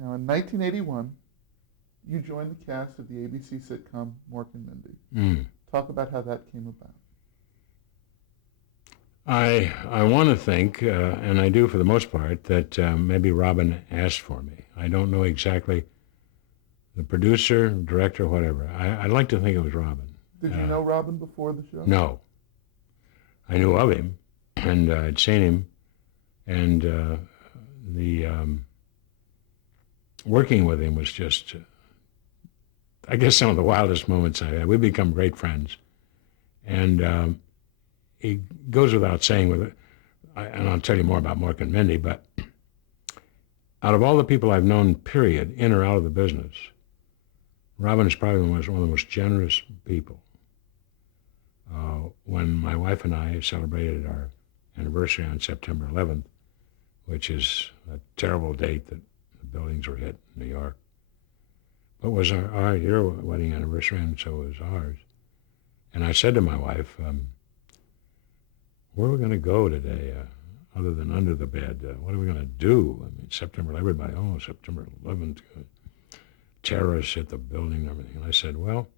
Now, in 1981, you joined the cast of the ABC sitcom Mork and Mindy. Talk about how that came about. I want to think, and I do for the most part, that maybe Robin asked for me. I don't know exactly the producer, director, whatever. I'd like to think it was Robin. Did you know Robin before the show? No. I knew of him, and I'd seen him, and the working with him was just, I guess, some of the wildest moments I had. We've become great friends, and it goes without saying, and I'll tell you more about Mork and Mindy, but out of all the people I've known, period, in or out of the business, Robin is probably one of the most generous people. When my wife and I celebrated our anniversary on September 11th, which is a terrible date that the buildings were hit in New York, but was your wedding anniversary, and so was ours. And I said to my wife, where are we going to go today, other than under the bed? What are we going to do? I mean, September 11th, terrorists hit the building and everything. And I said, well,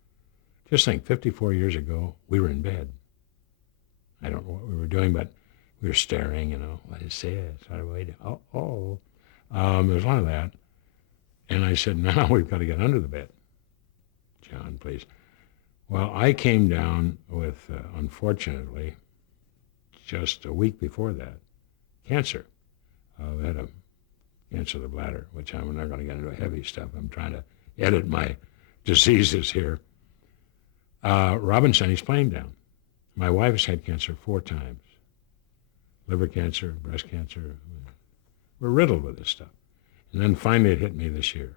just think, 54 years ago, we were in bed. I don't know what we were doing, but we were staring, what is this? What are we doing? There's a lot of that. And I said, now we've got to get under the bed. John, please. Well, I came down with, unfortunately, just a week before that, cancer. I had a cancer of the bladder, which I'm not going to get into heavy stuff. I'm trying to edit my diseases here. Robin sent his plane down. My wife's had cancer 4 times. Liver cancer, breast cancer. We're riddled with this stuff. And then finally it hit me this year.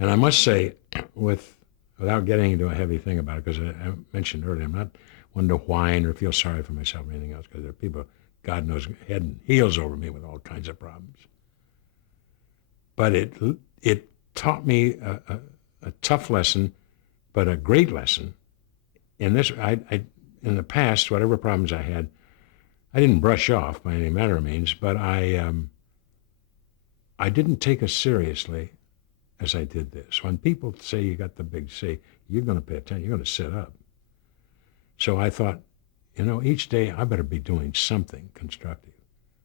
And I must say, without getting into a heavy thing about it, because I mentioned earlier, I'm not one to whine or feel sorry for myself or anything else, because there are people, God knows, head and heels over me with all kinds of problems. But it taught me a tough lesson, but a great lesson. In this, in the past, whatever problems I had, I didn't brush off by any manner of means, but I didn't take as seriously as I did this. When people say you got the big C, you're going to pay attention, you're going to sit up. So I thought, each day I better be doing something constructive.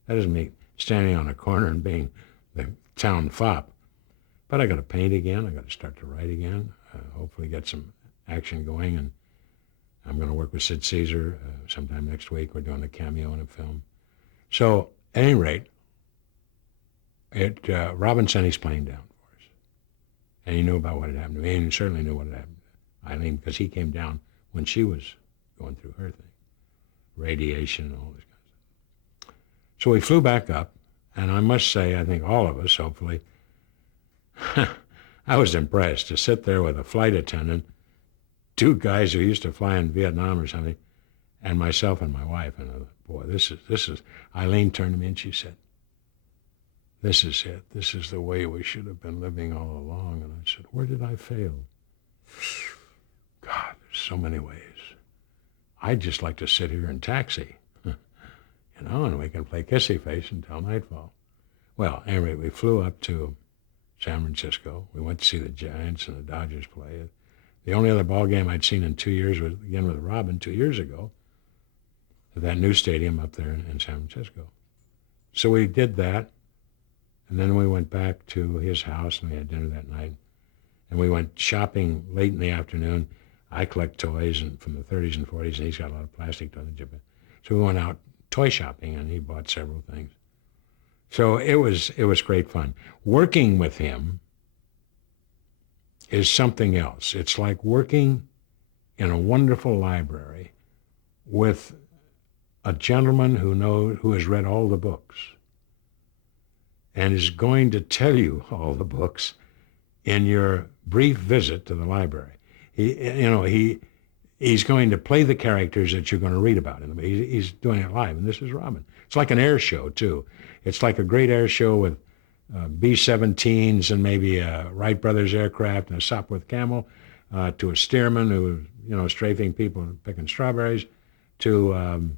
That doesn't mean standing on a corner and being the town fop. But I got to paint again, I got to start to write again, hopefully get some action going, and I'm going to work with Sid Caesar sometime next week. We're doing a cameo in a film. So, at any rate, Robin sent his plane down for us. And he knew about what had happened to me, and he certainly knew what had happened to Eileen, because he came down when she was going through her thing. Radiation and all this kind of stuff. So we flew back up, and I must say, I think all of us, hopefully, I was impressed to sit there with a flight attendant, 2 guys who used to fly in Vietnam or something, and myself and my wife. And I thought, boy, this is, Eileen turned to me and she said, this is it. This is the way we should have been living all along. And I said, where did I fail? God, there's so many ways. I'd just like to sit here and taxi, and we can play kissy face until nightfall. Well, anyway, we flew up to San Francisco. We went to see the Giants and the Dodgers play. The only other ball game I'd seen in 2 years was, again, with Robin 2 years ago, at that new stadium up there in San Francisco. So we did that, and then we went back to his house, and we had dinner that night. And we went shopping late in the afternoon. I collect toys from the 30s and 40s, and he's got a lot of plastic toys. So we went out toy shopping, and he bought several things. So it was great fun. Working with him is something else. It's like working in a wonderful library with a gentleman who has read all the books and is going to tell you all the books in your brief visit to the library. He's going to play the characters that you're going to read about. He's doing it live, and this is Robin. It's like an air show, too. It's like a great air show with B-17s and maybe a Wright Brothers aircraft and a Sopwith Camel, to a Stearman who was strafing people and picking strawberries, to an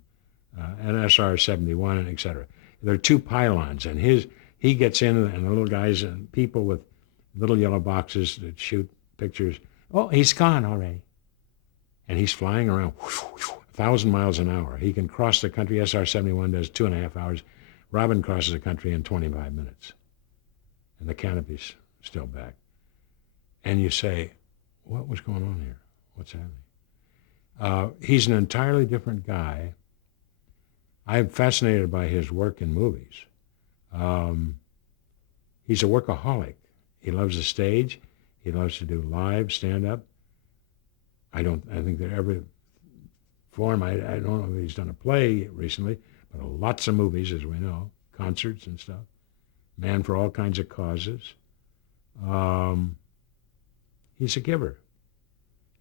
SR-71, and et cetera. There are 2 pylons, and he gets in, and the little guys and people with little yellow boxes that shoot pictures. Oh, he's gone already. And he's flying around 1,000 miles an hour. He can cross the country. SR-71 does 2.5 hours. Robin crosses the country in 25 minutes. And the canopy's still back. And you say, what was going on here? What's happening? He's an entirely different guy. I'm fascinated by his work in movies. He's a workaholic. He loves the stage. He loves to do live stand-up. I think that every form, I don't know if he's done a play recently, but lots of movies, as we know, concerts and stuff. Man for all kinds of causes. He's a giver,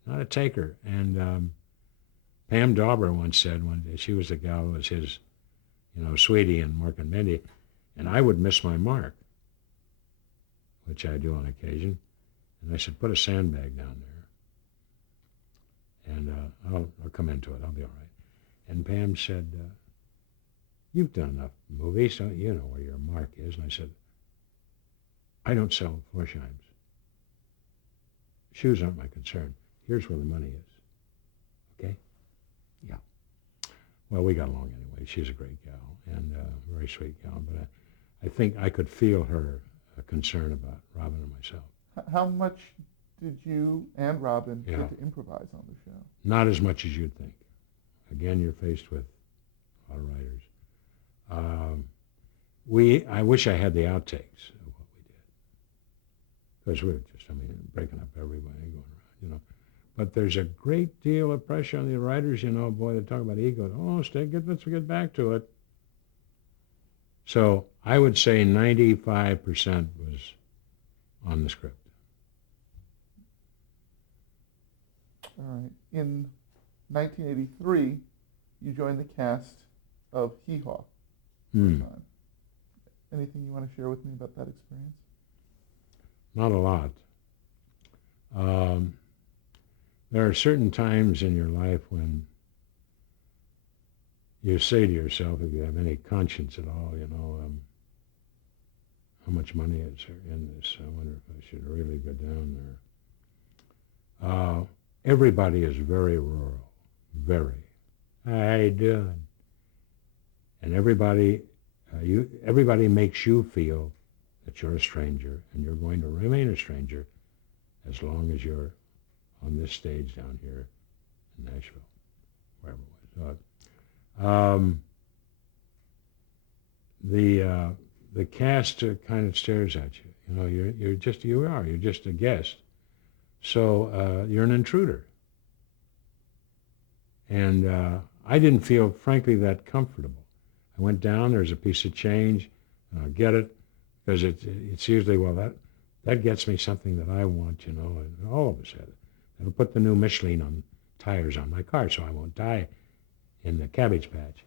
not a taker. And Pam Dauber once said, when she was the gal who was his, sweetie in Mork and Mindy, and I would miss my mark, which I do on occasion. And I said, put a sandbag down there, and I'll come into it. I'll be all right. And Pam said, you've done enough movies, so you know where your mark is. And I said, I don't sell Florsheim's. Shoes aren't my concern. Here's where the money is. Okay? Yeah. Well, we got along anyway. She's a great gal and a very sweet gal, but I think I could feel her concern about Robin and myself. How much did you and Robin Yeah. get to improvise on the show? Not as much as you'd think. Again, you're faced with a lot of writers. I wish I had the outtakes of what we did. Because we were just, breaking up everybody, going around, But there's a great deal of pressure on the writers, boy, they talk about ego. Oh, let's get back to it. So I would say 95% was on the script. All right. In 1983, you joined the cast of Hee Haw. Anything you want to share with me about that experience? Not a lot. There are certain times in your life when you say to yourself, if you have any conscience at all, how much money is there in this? I wonder if I should really go down there. Everybody is very rural, very. How you doing? And everybody makes you feel that you're a stranger, and you're going to remain a stranger as long as you're on this stage down here in Nashville, wherever it was. The cast kind of stares at you. You're just a guest. So you're an intruder. And I didn't feel, frankly, that comfortable. I went down, there's a piece of change, and I'll get it, because it's usually, that gets me something that I want, and all of us have it. It'll put the new Michelin tires on my car so I won't die in the Cabbage Patch.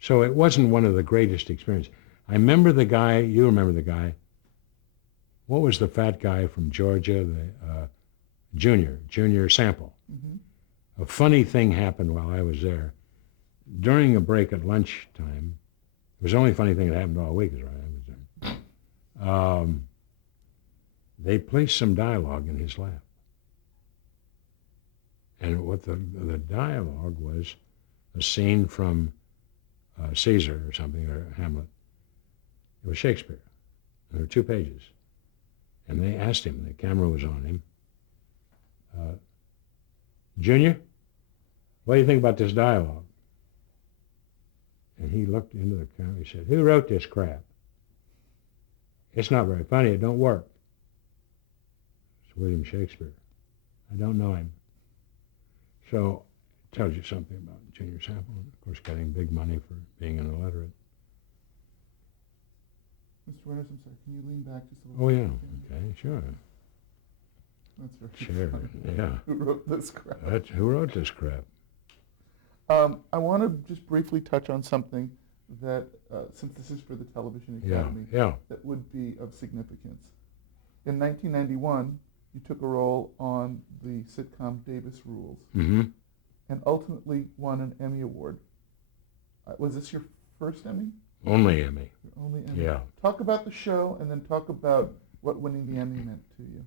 So it wasn't one of the greatest experiences. I remember the guy, you remember the guy, what was the fat guy from Georgia, the Junior Sample? Mm-hmm. A funny thing happened while I was there. During a break at lunchtime, it was the only funny thing that happened all week, is right, I was there. They placed some dialogue in his lap. And what the dialogue was, a scene from Caesar or something, or Hamlet. It was Shakespeare. There were 2 pages. And they asked him, the camera was on him, Junior, what do you think about this dialogue? And he looked into the camera, he said, who wrote this crap? It's not very funny, it don't work. It's William Shakespeare. I don't know him. So it tells you something about Junior Sample, and of course getting big money for being an illiterate. Mr. Winters, I'm sorry, can you lean back just a Oh little yeah, bit? okay, sure. That's very Sure, funny. yeah. Who wrote this crap? Who wrote this crap? I want to just briefly touch on something that, since this is for the Television Academy, that would be of significance. In 1991, you took a role on the sitcom Davis Rules, and ultimately won an Emmy Award. Was this your first Emmy? Only Emmy. Your only Emmy. Yeah. Talk about the show, and then talk about what winning the Emmy meant to you.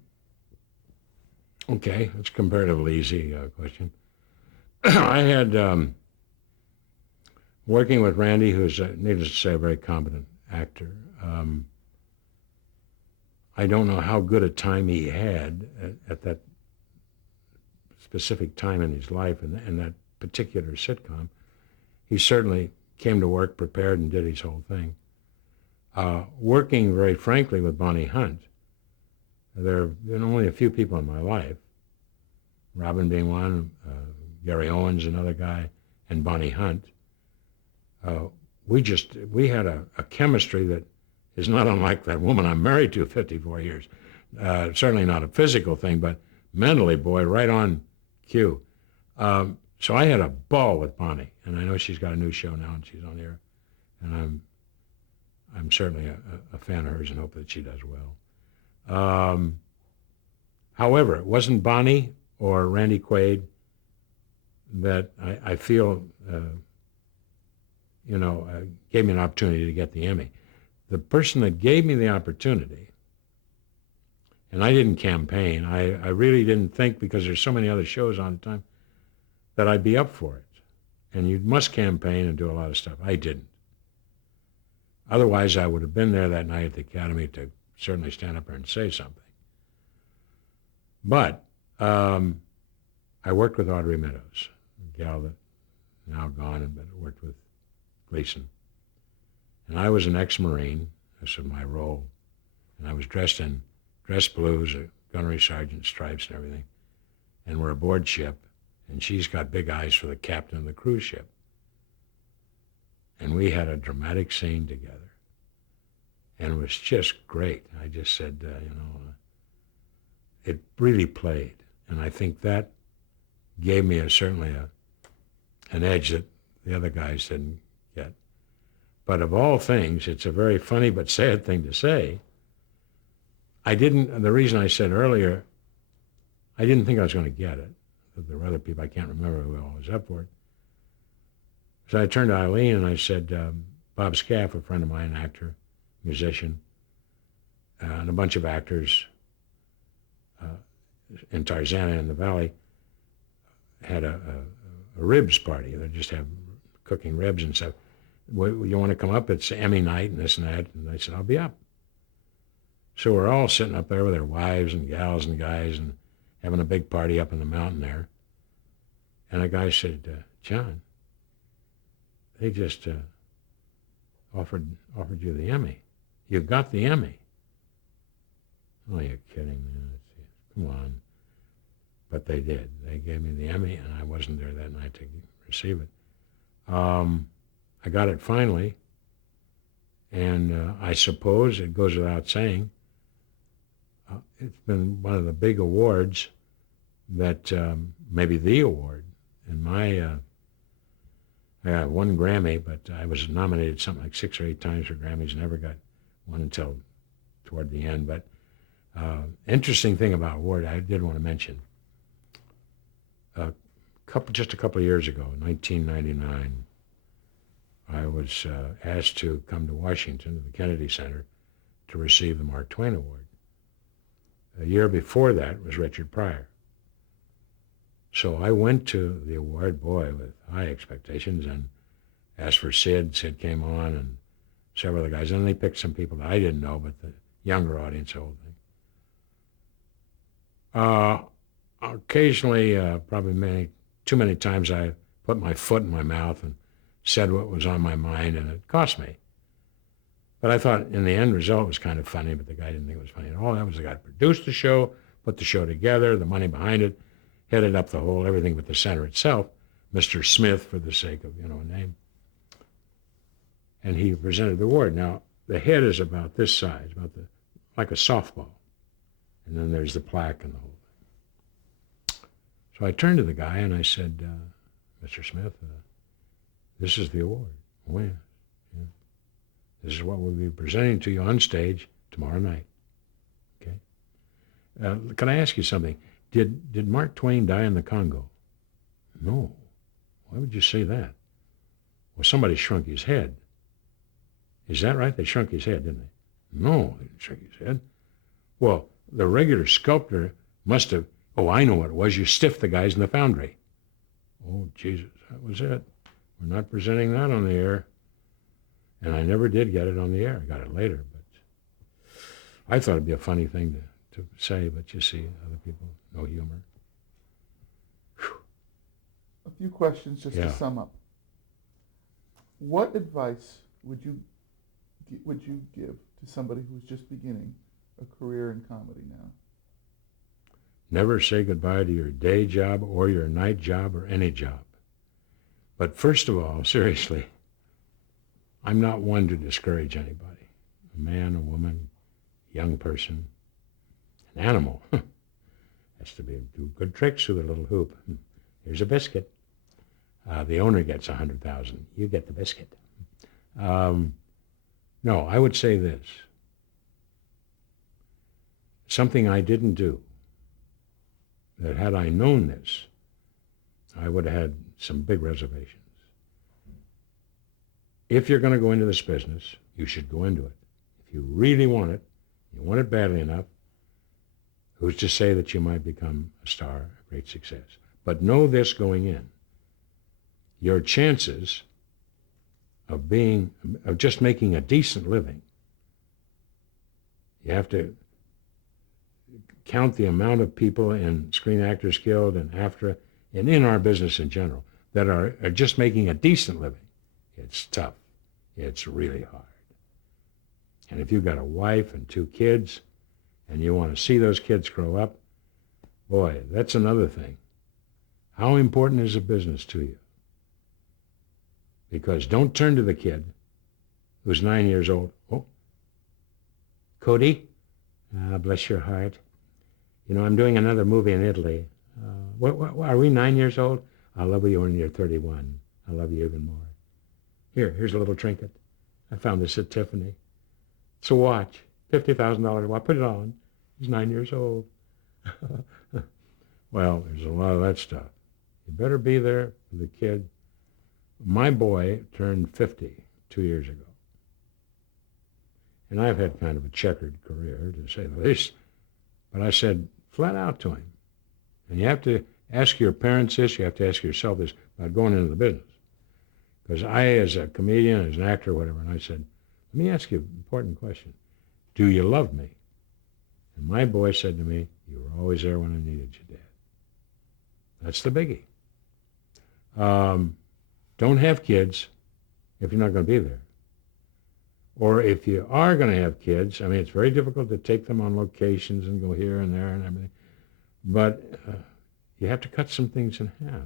Okay, it's a comparatively easy question. I had, working with Randy, who's, needless to say, a very competent actor. I don't know how good a time he had at that specific time in his life and that particular sitcom. He certainly came to work prepared and did his whole thing. Working very frankly with Bonnie Hunt, there have been only a few people in my life, Robin being one, Gary Owens, another guy, and Bonnie Hunt. We had a chemistry that is not unlike that woman I'm married to 54 years. Certainly not a physical thing, but mentally, boy, right on cue. So I had a ball with Bonnie, and I know she's got a new show now, and she's on there, and I'm certainly a fan of hers and hope that she does well. However, it wasn't Bonnie or Randy Quaid that I feel, gave me an opportunity to get the Emmy. The person that gave me the opportunity, and I didn't campaign, I really didn't think, because there's so many other shows on at the time, that I'd be up for it. And you must campaign and do a lot of stuff. I didn't. Otherwise, I would have been there that night at the Academy to certainly stand up there and say something. But I worked with Audrey Meadows, a gal that now gone, but worked with Gleason. And I was an ex-Marine. This was my role. And I was dressed in dress blues, a gunnery sergeant, stripes and everything. And we're aboard ship. And she's got big eyes for the captain of the cruise ship. And we had a dramatic scene together. And it was just great. I just said, it really played. And I think that gave me certainly an edge that the other guys didn't get. But of all things, it's a very funny but sad thing to say. The reason I said earlier, I didn't think I was going to get it. There were other people, I can't remember who all was up for it. So I turned to Eileen and I said, Bob Scaff, a friend of mine, actor, musician, and a bunch of actors in Tarzana in the Valley had a ribs party. They just have cooking ribs and stuff. You want to come up? It's Emmy night and this and that. And I said, I'll be up. So we're all sitting up there with our wives and gals and guys and having a big party up in the mountain there. And a guy said, John, they just offered you the Emmy. You got the Emmy. Oh, you're kidding, man. Come on. But they did. They gave me the Emmy, and I wasn't there that night to receive it. I got it finally, and I suppose it goes without saying, it's been one of the big awards that, maybe the award. In my, I got one Grammy, but I was nominated something like 6 or 8 times for Grammys, never got one until toward the end. But interesting thing about award, I did want to mention, just a couple of years ago, 1999, I was asked to come to Washington, to the Kennedy Center, to receive the Mark Twain Award. A year before that was Richard Pryor. So I went to the award, boy, with high expectations, and asked for Sid. Sid came on, and several other guys. And they picked some people that I didn't know, but the younger audience, the whole thing. Occasionally, probably too many times, I put my foot in my mouth and said what was on my mind, and it cost me. But I thought in the end result it was kind of funny, but the guy didn't think it was funny at all. That was the guy who produced the show, put the show together, the money behind it, headed up the whole, everything but the center itself, Mr. Smith, for the sake of, a name. And he presented the award. Now, the head is about this size, like a softball. And then there's the plaque and the whole thing. So I turned to the guy and I said, Mr. Smith, this is the award. Oh, yeah. This is what we'll be presenting to you on stage tomorrow night. Okay? Can I ask you something? Did Mark Twain die in the Congo? No. Why would you say that? Well, somebody shrunk his head. Is that right? They shrunk his head, didn't they? No, they didn't shrink his head. Well, the regular sculptor must have, oh, I know what it was. You stiffed the guys in the foundry. Oh, Jesus, that was it. We're not presenting that on the air. And I never did get it on the air. I got it later, but I thought it'd be a funny thing to say, but you see, other people, no humor. A few questions just to sum up. What advice would you give to somebody who's just beginning a career in comedy now? Never say goodbye to your day job or your night job or any job. But first of all, seriously, I'm not one to discourage anybody. A man, a woman, young person, an animal has to do good tricks with a little hoop. Here's a biscuit. The owner gets 100,000. You get the biscuit. No, I would say this. Something I didn't do, that had I known this, I would have had some big reservations. If you're going to go into this business, you should go into it. If you really want it, you want it badly enough, who's to say that you might become a star, a great success? But know this going in. Your chances of just making a decent living, you have to count the amount of people in Screen Actors Guild and AFTRA and in our business in general that are just making a decent living. It's tough. It's really hard. And if you've got a wife and 2 kids and you want to see those kids grow up, boy, that's another thing. How important is a business to you? Because don't turn to the kid who's 9 years old. Oh, Cody, bless your heart. You know, I'm doing another movie in Italy. Are we 9 years old? I love you when you're 31. I love you even more. Here's a little trinket. I found this at Tiffany. It's a watch, $50,000 watch. Put it on. He's 9 years old. Well, there's a lot of that stuff. You better be there for the kid. My boy turned 50 2 years ago. And I've had kind of a checkered career, to say the least. But I said flat out to him, and you have to ask your parents this, you have to ask yourself this about going into the business. Because I, as a comedian, as an actor, whatever, and I said, let me ask you an important question. Do you love me? And my boy said to me, you were always there when I needed you, Dad. That's the biggie. Don't have kids if you're not going to be there. Or if you are going to have kids, I mean, it's very difficult to take them on locations and go here and there and everything. But you have to cut some things in half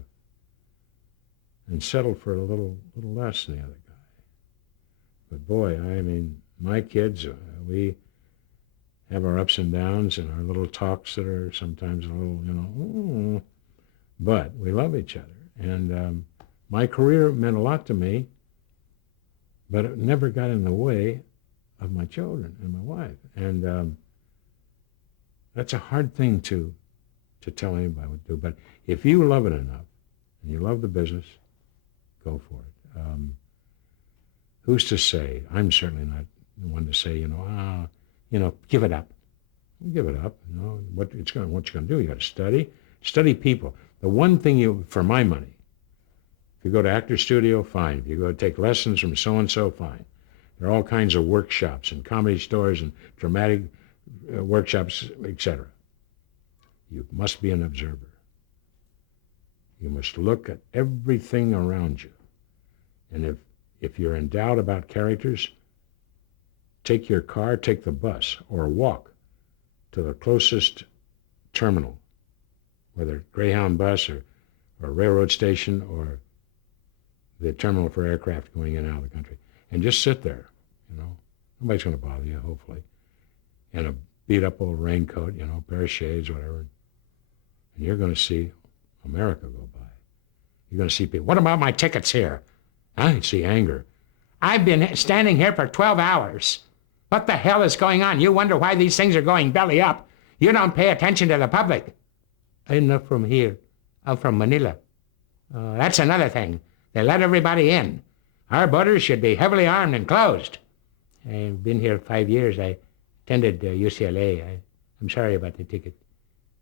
and settle for a little less than the other guy. But boy, I mean, my kids, we have our ups and downs and our little talks that are sometimes a little, but we love each other. And my career meant a lot to me, but it never got in the way of my children and my wife. And that's a hard thing to tell anybody what to do. But if you love it enough and you love the business, go for it. Who's to say? I'm certainly not the one to say, give it up. Give it up. What you're going to do? You got to study people. The one thing for my money, if you go to Actor Studio, fine. If you go take lessons from so-and-so, fine. There are all kinds of workshops and comedy stores and dramatic workshops, etc. You must be an observer. You must look at everything around you. And if you're in doubt about characters, take your car, take the bus, or walk to the closest terminal, whether Greyhound bus or railroad station or the terminal for aircraft going in and out of the country, and just sit there. Nobody's going to bother you, hopefully, in a beat-up old raincoat, a pair of shades, whatever, and you're going to see America go by. You're going to see people, what about my tickets here? I see anger. I've been standing here for 12 hours. What the hell is going on? You wonder why these things are going belly up. You don't pay attention to the public. I'm not from here. I'm from Manila. That's another thing. They let everybody in. Our borders should be heavily armed and closed. I've been here 5 years. I attended UCLA. I'm sorry about the ticket.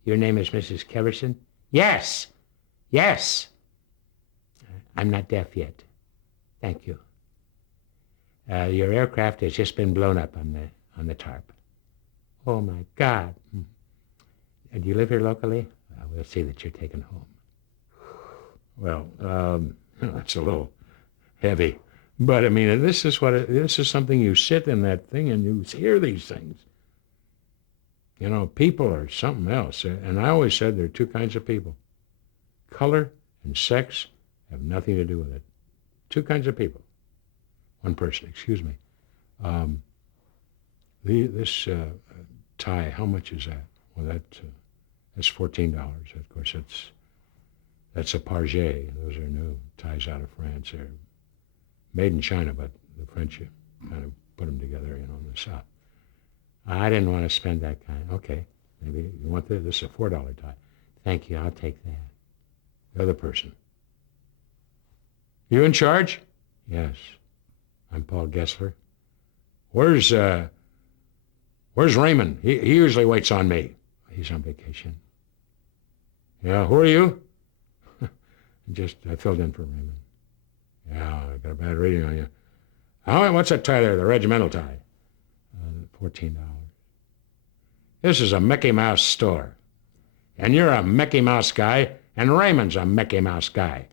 Your name is Mrs. Keverson? Yes! Yes! I'm not deaf yet. Thank you. Your aircraft has just been blown up on the tarp. Oh, my God. Do you live here locally? We'll see that you're taken home. Well, that's a little heavy. But, I mean, this is something you sit in that thing and you hear these things. You know, people are something else. And I always said there are two kinds of people. Color and sex have nothing to do with it. Two kinds of people. One person, excuse me. This tie, how much is that? Well, that's $14. Of course, that's a Parget. Those are new ties out of France. They're made in China, but the French kind of put them together, in the South. I didn't want to spend that kind. Okay, maybe you want this. This is a $4 tie. Thank you. I'll take that. The other person. You in charge? Yes. I'm Paul Gessler. Where's Raymond? He usually waits on me. He's on vacation. Yeah, who are you? I filled in for Raymond. Yeah, I got a bad reading on you. What's that tie there, the regimental tie? $14. This is a Mickey Mouse store. And you're a Mickey Mouse guy, and Raymond's a Mickey Mouse guy.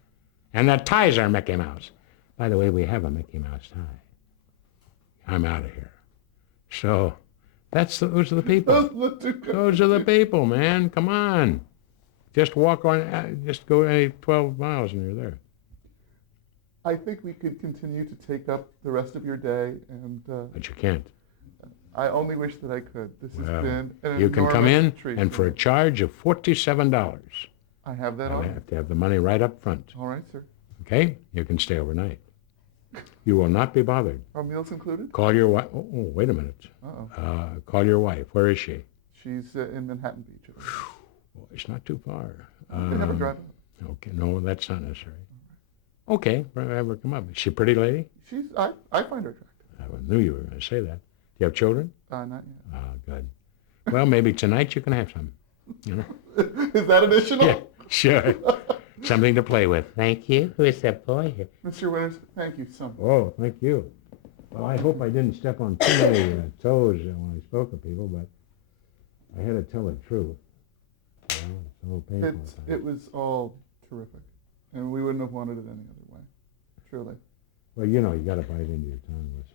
And the ties are Mickey Mouse. By the way, we have a Mickey Mouse tie. I'm out of here. So, those are the people. Those are the people, man. Come on. Just go 12 miles and you're there. I think we could continue to take up the rest of your day, and But you can't. I only wish that I could. This has Well, been an you can come in, treat. and for a charge of $47, I have that I on. have to have the money right up front. All right, sir. Okay? You can stay overnight. You will not be bothered. Are meals included? Call your wife. Oh, wait a minute. Uh-oh. Call your wife. Where is she? She's in Manhattan Beach. Well, it's not too far. You can have her drive. Okay, no, that's not necessary. Okay, have her come up. Is she a pretty lady? I find her attractive. I knew you were going to say that. Do you have children? Not yet. Ah, good. Well, maybe tonight you can have some. Is that additional? Yeah, sure. Something to play with. Thank you. Who is that boy here? Mr. Winters, thank you so much. Oh, thank you. Well, I hope I didn't step on too many toes when I spoke to people, but I had to tell the truth. It's a little painful. It was all terrific, and we wouldn't have wanted it any other way. Truly. Well, you got to bite into your tongue with